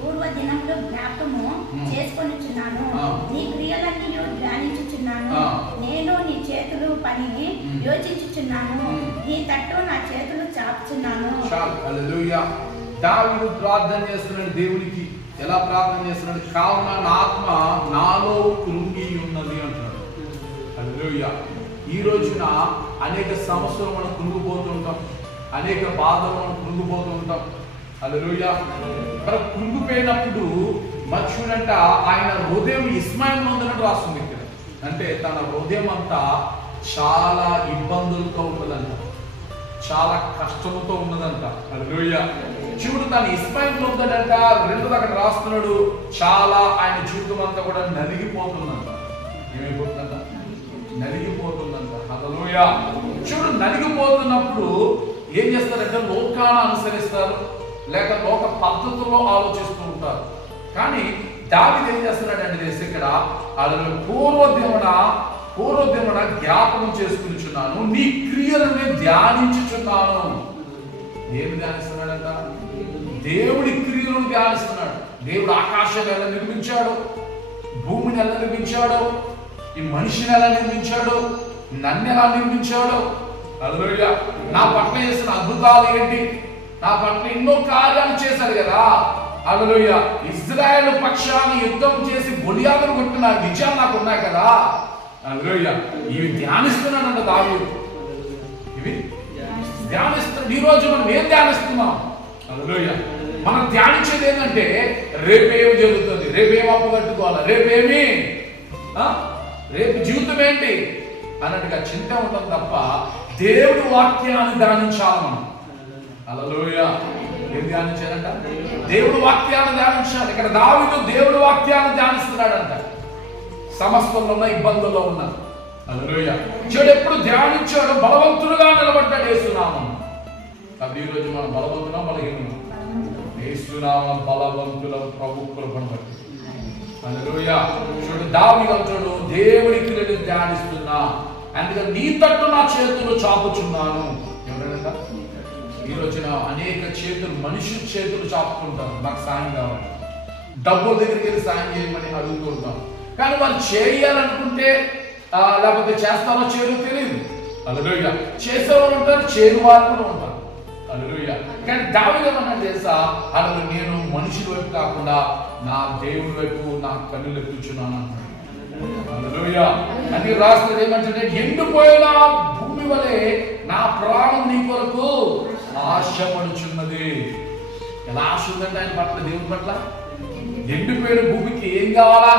పూర్వ దినములు జ్ఞాపకము చేసుకొనిచున్నాను. నీ క్రియలన్నీ ధ్యానించుచున్నాను. నేను నీ చేతులు పనిని యోచించుచున్నాను. నీ తట్టు నా చేతులు చాపుచున్నాను. హల్లెలూయా. దావీదు ప్రార్థన చేస్తున్నాడు దేవునికి. ఎలా ప్రార్థన చేస్తున్నాడు? కావున నా ఆత్మ నాలో కృంగి ఉన్నది అంటున్నాడు. హల్లెలూయా. ఈ రోజున అనేక సమస్యలు మనం కృంగిపోతూ ఉంటాం, అనేక బాధలు మనం కృంగిపోతూ ఉంటాం. హల్లెలూయా. మరి కృంగిపోయినప్పుడు మనుషుడంట ఆయన హృదయం ఇస్మాయిల్ నందునట్టు రాస్తుంది ఇక్కడ. అంటే తన హృదయం అంతా చాలా ఇబ్బందులతో ఉన్నదంట, చాలా కష్టంతో ఉన్నదంట. హల్లెలూయా. చూడు తన ఇస్మాయిల్ నందునంట రెండోది అక్కడ రాస్తున్నాడు, చాలా ఆయన జీవితం అంతా కూడా నలిగిపోతుందంట. ఏమైపోతుందంట? నలిగిపోతుందంట. హల్లెలూయా. చూడు నలిగిపోతున్నప్పుడు ఏం చేస్తారంటే లోకాన్ని అనుసరిస్తారు, లేక లోక పద్ధతుల్లో ఆలోచిస్తూ ఉంటారు. కానీ దావీదు ఏం చేస్తున్నాడంటే తెలిసి ఇక్కడ పూర్వదినమున జ్ఞాపకం చేసుకుంటున్నాను, నీ క్రియలను ధ్యానించుచున్నాను. ఏమి ధ్యానిస్తున్నాడంట? దేవుడి క్రియలను ధ్యానిస్తున్నాడు. దేవుడు ఆకాశాన్ని ఎలా నిర్మించాడు, భూమిని ఎలా నిర్మించాడు, ఈ మనిషిని ఎలా నిర్మించాడు, నన్ను ఎలా నిర్మించాడు. హల్లెలూయా. నా పట్ల చేసిన అద్భుతాలు ఏంటి, నా పట్ల ఎన్నో కార్యాలు చేశారు కదా. హల్లెలూయా. ఇజ్రాయెల్ పక్షాన్ని యుద్ధం చేసి గొలియాతును కొట్టిన విజయాలు నాకు ఉన్నాయి కదా. హల్లెలూయా. ఇవి ధ్యానిస్తున్నాడంట దావీదు. ఇవి ధ్యానిస్తున్నాడు. ఈ రోజు మనం ఏం ధ్యానిస్తున్నాం? హల్లెలూయా. మనం ధ్యానించేది ఏంటంటే రేపేమి జరుగుతుంది, రేపేం అప్పగట్టుకోవాలి, రేపేమి రేపు జీవితం ఏంటి అన్నట్టుగా చింత ఉంటుంది తప్ప దేవుడి వాక్యాన్ని ధ్యానించాలి మనం. హల్లెలూయా. ఏం ధ్యానించాలంట? దేవుడి వాక్యాన్ని ధ్యానించాలి. ఇక్కడ దావీదు దేవుడి వాక్యాన్ని ధ్యానిస్తున్నాడంట. సమస్యల్లో ఉన్న, ఇబ్బందుల్లో ఉన్న. హల్లెలూయా. చెడు ఎప్పుడు ధ్యానించాడు, బలవంతుడుగా నిలబడ్డాడు యేసునామం. కాబట్టి ఈ రోజు మనం బలవంతులం, బలహీనం. యేసునామం బలవంతుల ప్రభు కృపను బట్టి. హల్లెలూయా. చూడు దావీదు అంటాడు, దేవుడి క్రియలను ధ్యానిస్తున్నా, అందుకని నీ తట్టు నా చేతులు చాపుచున్నాను. ఎవరైనా ఈ రోజున అనేక చేతులు, మనిషి చేతులు చాపుకుంటాం, నాకు సాయం కావాలి, డబ్బుల దగ్గరికి వెళ్ళి సాయం చేయమని అడుగుతుంటాం. కానీ వాళ్ళు చేయాలనుకుంటే లేకపోతే చేస్తారో చేయరో తెలియదు. హల్లెలూయా. చేసేవారు ఉంటారు, చేయని వారు కూడా ఉంటారు. హల్లెలూయా. కానీ దావీదు ఏమన్నా చేసా, అలా నేను మనుషుల వైపు కాకుండా నా దేవుడి వైపు నా కన్నులు ఎత్తుచున్నాను అంటాడు. హల్లెలూయా. అని రాస్తుంది ఏమంటే, ఎండిపోయిన భూమి వలె నా ప్రాణం నీ కొరకు ఆశపడుచున్నది. ఎలా ఆశ ఉందంటే ఆయన పట్ల, దేవుని పట్ల. ఎండిపోయిన భూమికి ఏం కావాలా?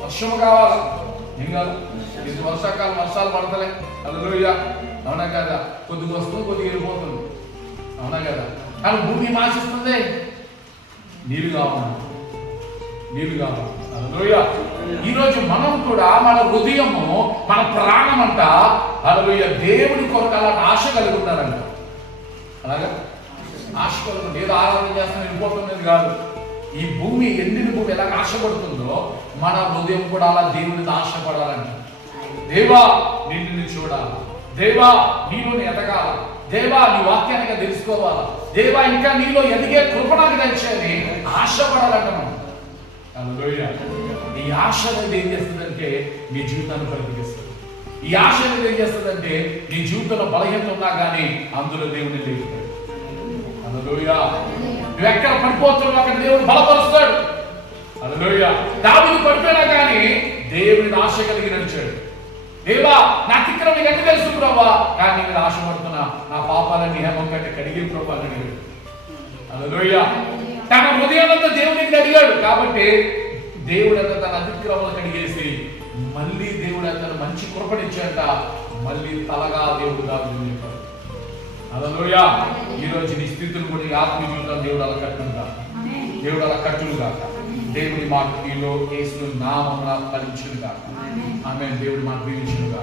వర్షము కావాలా? ఏం కావాలి? ఇది వర్షాకాలం, వర్షాలు పడతలే. హల్లెలూయా. అవునా కదా? కొద్దిగా వస్తుంది, కొద్దిగా వెళ్ళిపోతుంది. అవునా కదా? కానీ భూమి ఆశిస్తుంది, నీళ్ళు కావాలి, నీళ్ళు కావాలి. హల్లెలూయా. ఈ రోజు మనం కూడా మన హృదయము, మన ప్రాణం అంట, హల్లెలూయా, దేవుడి కొరకు అలా ఆశ కలిగి ఉన్నారంట. అలాగే ఆశ కలుగుతుంది. ఏదో ఆరాధన చేస్తాను వెళ్ళిపోతున్నది కాదు. ఈ భూమి, ఎండిన భూమి ఎలా ఆశపడుతుందో మన హృదయం కూడా అలా దేవుడిని ఆశపడాలంట. దేవా నిన్ను చూడాలి, దేవా నీలో ఎదగాల, దేవా నీ వాక్యానికి తెలుసుకోవాలా, దేవా ఇంకా నీలో ఎదిగే కృప నాకు తెలిసేది ఆశపడాలంట మనం. హల్లెలూయా. ఈ ఆశ అనేది ఏం చేస్తుందంటే నీ జీవితాన్ని పరిగెత్తిస్తుంది. ఈ ఆశ అనేది ఏం చేస్తుందంటే నీ జీవితంలో బలహీనత ఉన్నా కానీ అందులో దేవుని లేపుతాడు. హల్లెలూయా. నువ్వు ఎక్కడ పడిపోతున్నావు అక్కడ దేవుడు బలపరుస్తాడు. హల్లెలూయా. దావీదు పడిపోయినా కానీ దేవుని ఆశ కలిగి నడిచాడు. దేవా నా అతిక్రమం ఎంత తెలుసు ప్రభా, కానీ నేను ఆశపడుతున్నా, నా పాపాలన్నీ హేమం కంటే కడిగి ప్రభా అని అడిగాడు. హల్లెలూయా. తన హృదయాలంతా దేవునికి అడిగాడు కాబట్టి దేవుడు అంతా తన అతిక్రమాలు కడిగేసి మళ్ళీ దేవుడు అంత మంచి కృపనిచ్చాట, మళ్ళీ తలగా దేవుడుగా చెప్పాడు. హల్లెలూయా. ఈ రోజు నీ స్థితులు కూడా ఆత్మీయ జీవితం దేవుడు అలా కట్టుగా, దేవుడు అలా కట్టులుగా, దేవుడి మాట నీలో యేసు నామమున ఫలించునుగా. ఆమేన్. దేవుడి మాట దీవించునుగా.